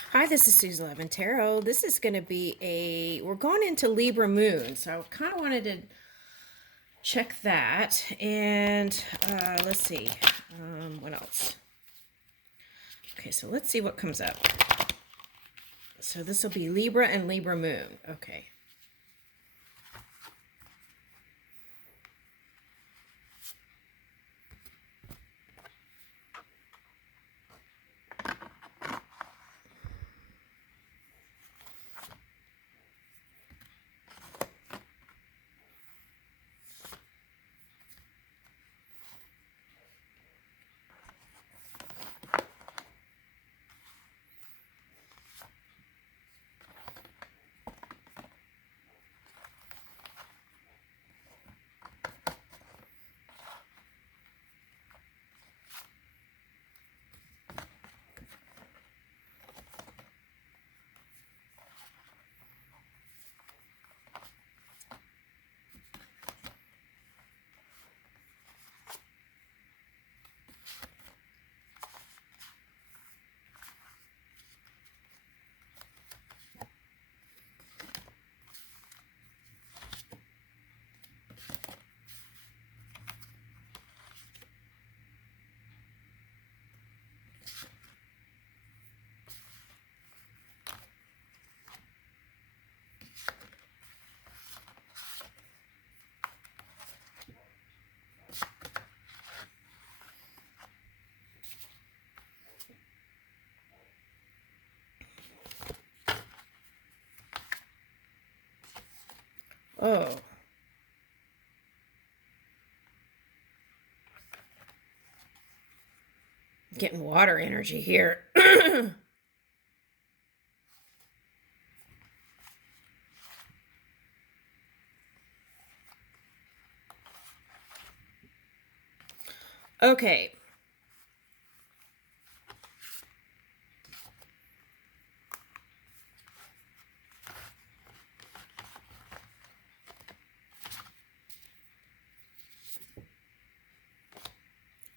Hi, this is Susan Levin Tarot. This is going to be we're going into Libra Moon, so I kind of wanted to check that. And let's see, what else? Okay, so let's see what comes up. So this will be Libra and Libra Moon. Okay. Oh, getting water energy here. Okay.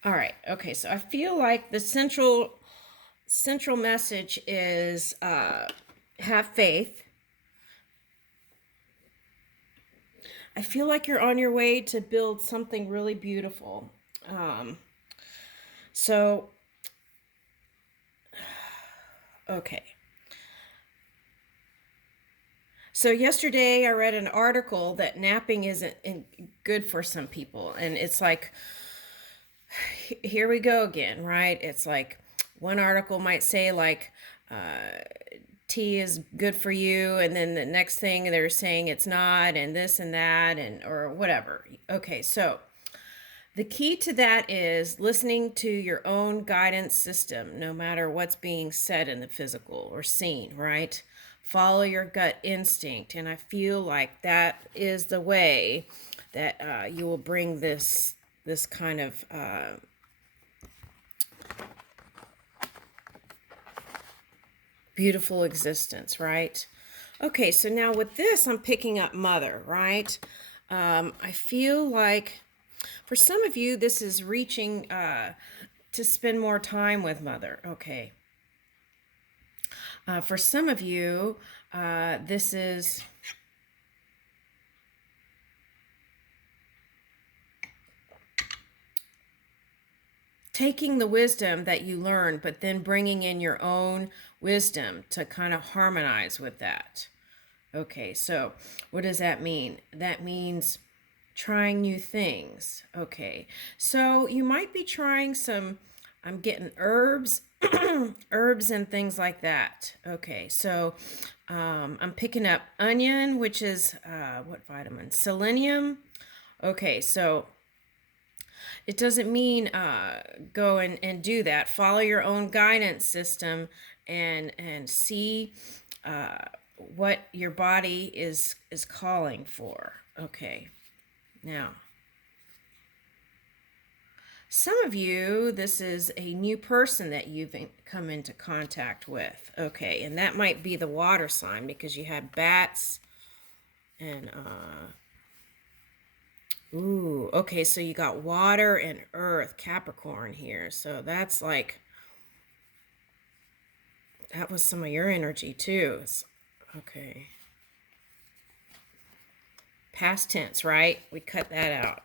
All right. Okay, so I feel like the central message is have faith. I feel like you're on your way to build something really beautiful. Um, so, okay. So, yesterday I read an article that napping isn't good for some people. And it's like, here we go again, right? It's like one article might say, like, uh, tea is good for you, and then the next thing they're saying it's not, and this and that, and or whatever. Okay, so the key to that is listening to your own guidance system, no matter what's being said in the physical or seen, right? Follow your gut instinct. And I feel like that is the way that you will bring this kind of beautiful existence, right? Okay, so now with this, I'm picking up mother, right? I feel like for some of you, this is reaching to spend more time with mother. Okay. For some of you, this is taking the wisdom that you learned, but then bringing in your own wisdom to kind of harmonize with that. Okay, so what does that mean? That means trying new things. Okay, so you might be trying some, I'm getting herbs, herbs and things like that. Okay, so I'm picking up onion, which is what vitamin? Selenium. Okay, so it doesn't mean go and do that. Follow your own guidance system and see what your body is calling for. Okay. Now, some of you, this is a new person that you've come into contact with. Okay, and that might be the water sign because you had bats and ooh, okay, so you got water and earth, Capricorn here. So that's like That was some of your energy too. Okay. Past tense, right? We cut that out.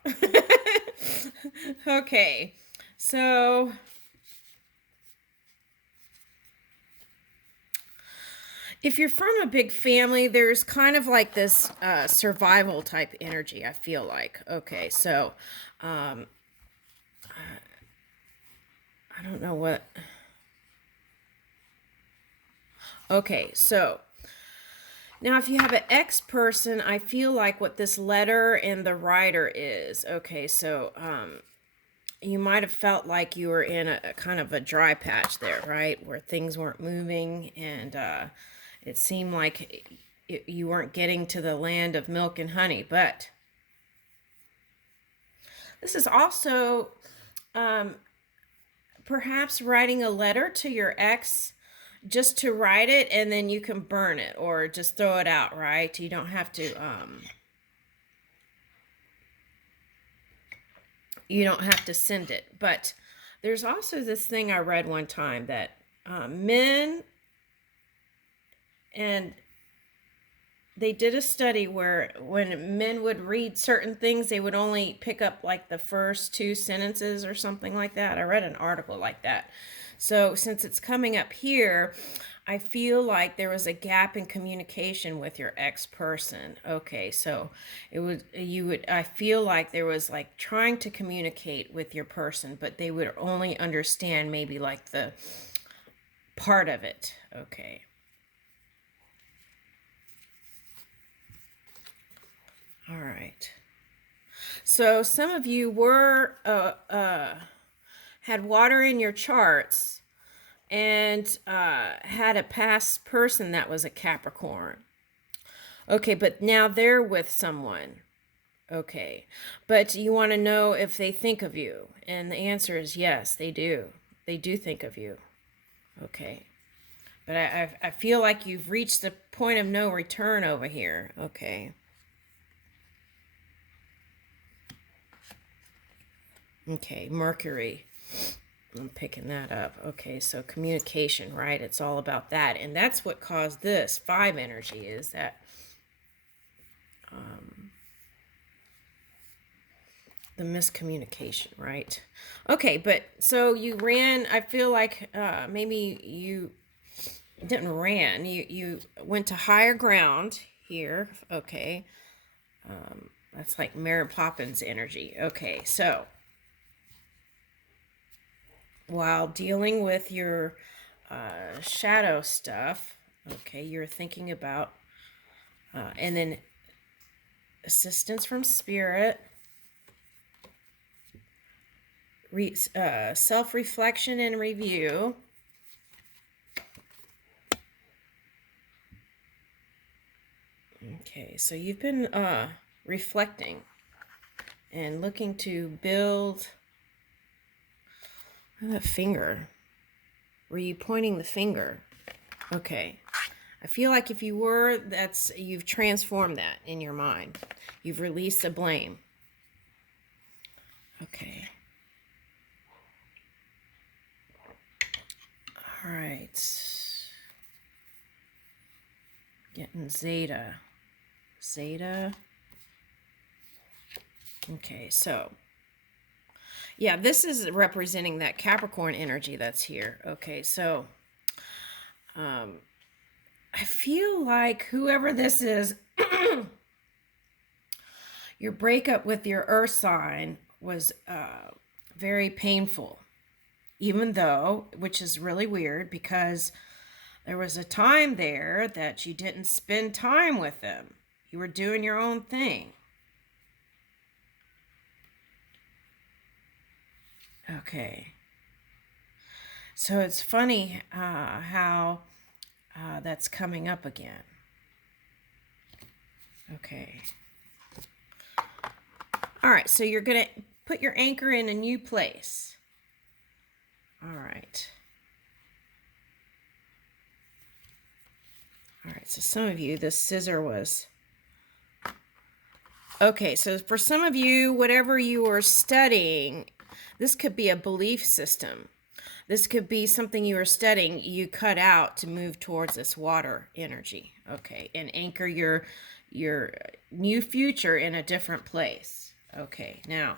Okay. So if you're from a big family, there's kind of like this survival type energy, I feel like. Okay, so um, I don't know what. Okay, so now if you have an ex person, I feel like what this letter and the writer is. Okay, so you might have felt like you were in a kind of a dry patch there, right? Where things weren't moving and it seemed like you weren't getting to the land of milk and honey. But this is also um, perhaps writing a letter to your ex, just to write it and then you can burn it or just throw it out, right? You don't have to send it. But there's also this thing I read one time that men, and they did a study where when men would read certain things, they would only pick up like the first two sentences or something like that. I read an article like that. So since it's coming up here, I feel like there was a gap in communication with your ex person. Okay, so I feel like there was like trying to communicate with your person, but they would only understand maybe like the part of it. Okay. All right. So some of you were had water in your charts and had a past person that was a Capricorn. Okay, but now they're with someone. Okay, but you want to know if they think of you, and the answer is yes, they do. They do think of you. Okay, but I feel like you've reached the point of no return over here. Okay. Okay, Mercury. I'm picking that up. Okay, so communication, right? It's all about that. And that's what caused this 5 energy, is that the miscommunication, right? Okay, but so you ran, I feel like maybe you didn't ran. You went to higher ground here. Okay. That's like Mary Poppins energy. Okay, so while dealing with your shadow stuff, okay, you're thinking about, and then assistance from spirit, self-reflection and review. Okay, so you've been reflecting and looking to build that finger. Were you pointing the finger? Okay. I feel like if you were, you've transformed that in your mind. You've released the blame. Okay. All right. Getting Zeta. Zeta. Okay, so yeah, this is representing that Capricorn energy that's here. Okay, so I feel like whoever this is, your breakup with your earth sign was very painful, even though, which is really weird because there was a time there that you didn't spend time with them. You were doing your own thing. Okay. So it's funny how that's coming up again. Okay. All right, so you're going to put your anchor in a new place. All right. All right, so some of you, this scissor was... Okay, so for some of you, whatever you are studying, this could be a belief system. This could be something you were studying, you cut out to move towards this water energy, okay, and anchor your new future in a different place. Okay, now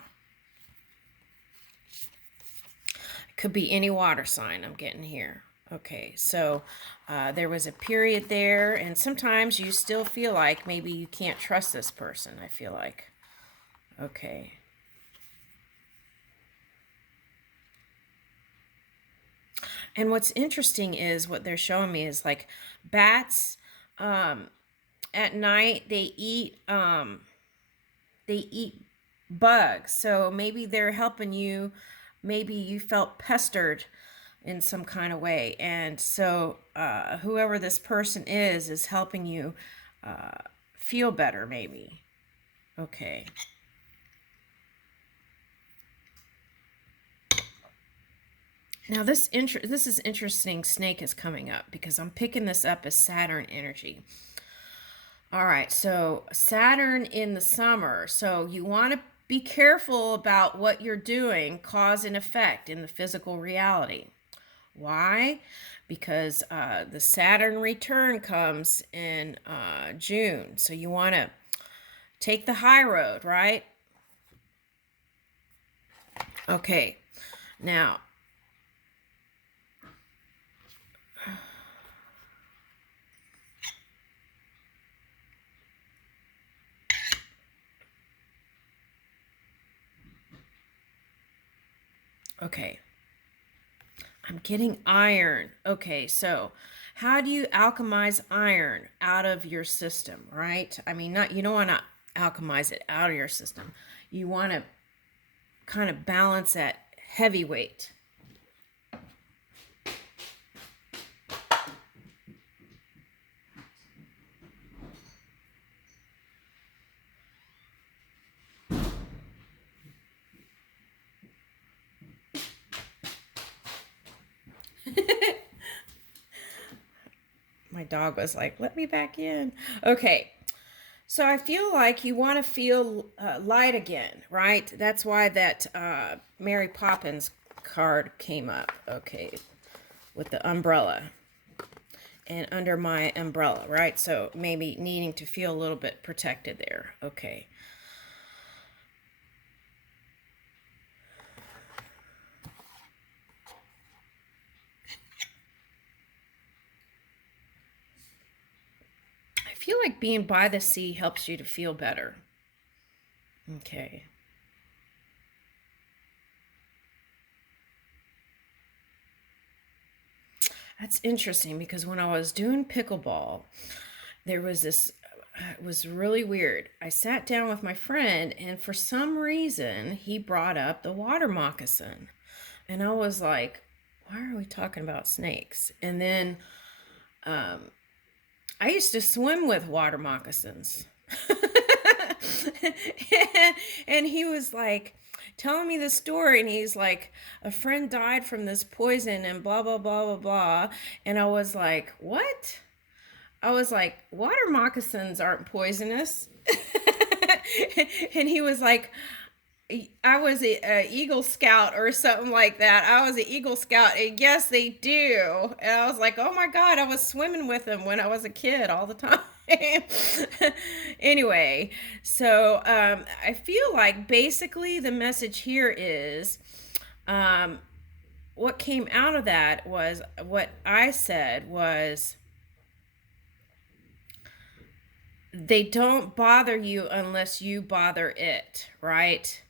it could be any water sign I'm getting here. Okay, so there was a period there, and sometimes you still feel like maybe you can't trust this person, I feel like. Okay. And what's interesting is what they're showing me is like bats at night they eat bugs. So maybe they're helping you, maybe you felt pestered in some kind of way. And so whoever this person is helping you feel better maybe. Okay. Now this is interesting. Snake is coming up because I'm picking this up as Saturn energy. All right, so Saturn in the summer. So you want to be careful about what you're doing, cause and effect in the physical reality. Why? Because the Saturn return comes in June. So you want to take the high road, right? Okay, now okay. I'm getting iron. Okay, so how do you alchemize iron out of your system, right? I mean, not you don't want to alchemize it out of your system. You want to kind of balance that heavyweight. My dog was like, "Let me back in." Okay. So I feel like you want to feel light again, right? That's why that Mary Poppins card came up. Okay, with the umbrella and under my umbrella, right? So maybe needing to feel a little bit protected there. Okay. I feel like being by the sea helps you to feel better. Okay. That's interesting because when I was doing pickleball, there was this, it was really weird. I sat down with my friend, and for some reason, he brought up the water moccasin. And I was like, why are we talking about snakes? And then I used to swim with water moccasins. And he was like telling me the story, and he's like, a friend died from this poison and blah blah blah blah blah. And I was like, what? I was like, water moccasins aren't poisonous. And he was like, I was a Eagle Scout or something like that. I was an Eagle Scout, and yes, they do. And I was like, oh my God, I was swimming with them when I was a kid all the time. Anyway, so I feel like basically the message here is what came out of that was what I said was they don't bother you unless you bother it, right?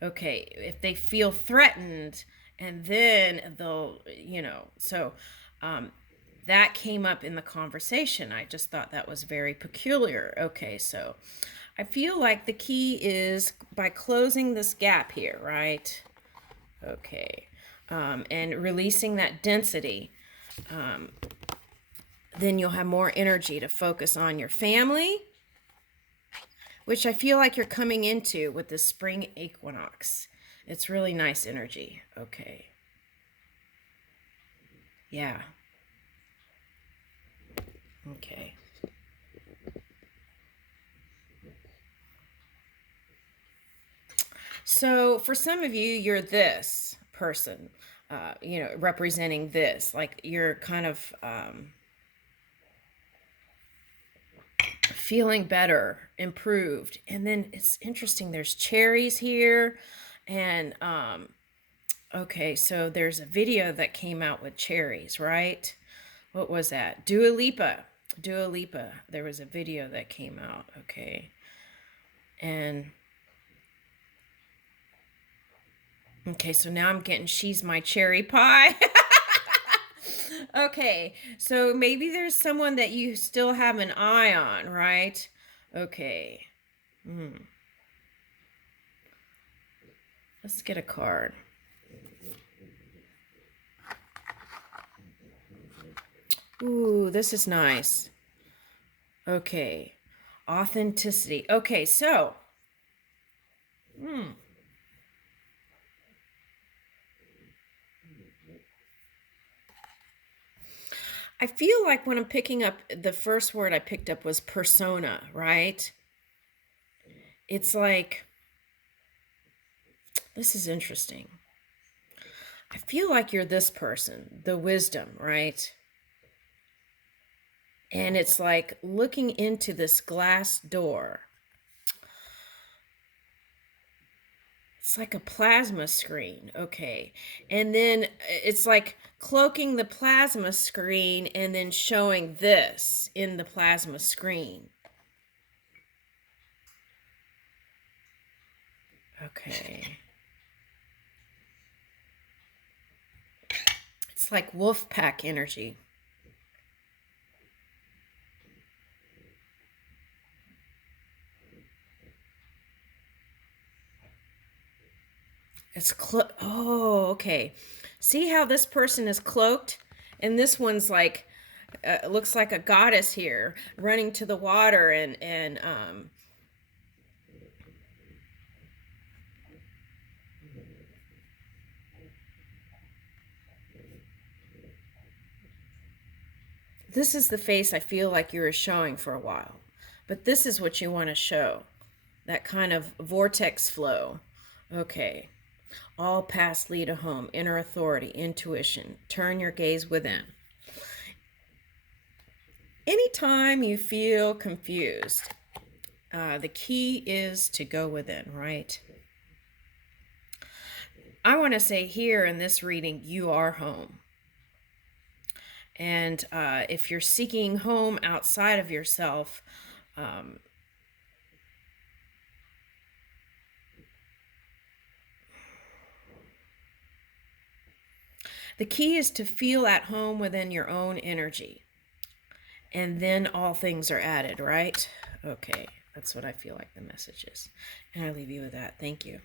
Okay, if they feel threatened, and then they'll, so that came up in the conversation. I just thought that was very peculiar. Okay, so I feel like the key is by closing this gap here, right? Okay, and releasing that density, then you'll have more energy to focus on your family, which I feel like you're coming into with the spring equinox. It's really nice energy. Okay. Yeah. Okay. So for some of you, you're this person. representing this. Like you're kind of feeling better, improved. And then it's interesting, there's cherries here. And okay, so there's a video that came out with cherries, right? What was that? Dua Lipa. Dua Lipa. There was a video that came out. Okay. And okay, so now I'm getting She's My Cherry Pie. Okay, so maybe there's someone that you still have an eye on, right? Okay. Let's get a card. Ooh, this is nice. Okay. Authenticity. Okay, so. I feel like when I'm picking up, the first word I picked up was persona, right? It's like, this is interesting. I feel like you're this person, the wisdom, right? And it's like looking into this glass door. It's like a plasma screen. Okay. And then it's like cloaking the plasma screen and then showing this in the plasma screen. Okay. It's like wolf pack energy. Oh, okay. See how this person is cloaked? And this one's like, looks like a goddess here running to the water and this is the face I feel like you were showing for a while. But this is what you want to show. That kind of vortex flow. Okay. All paths lead to home, inner authority, intuition. Turn your gaze within. Anytime you feel confused, the key is to go within, right? I want to say here in this reading, you are home. And if you're seeking home outside of yourself, the key is to feel at home within your own energy. And then all things are added, right? Okay, that's what I feel like the message is. And I leave you with that. Thank you.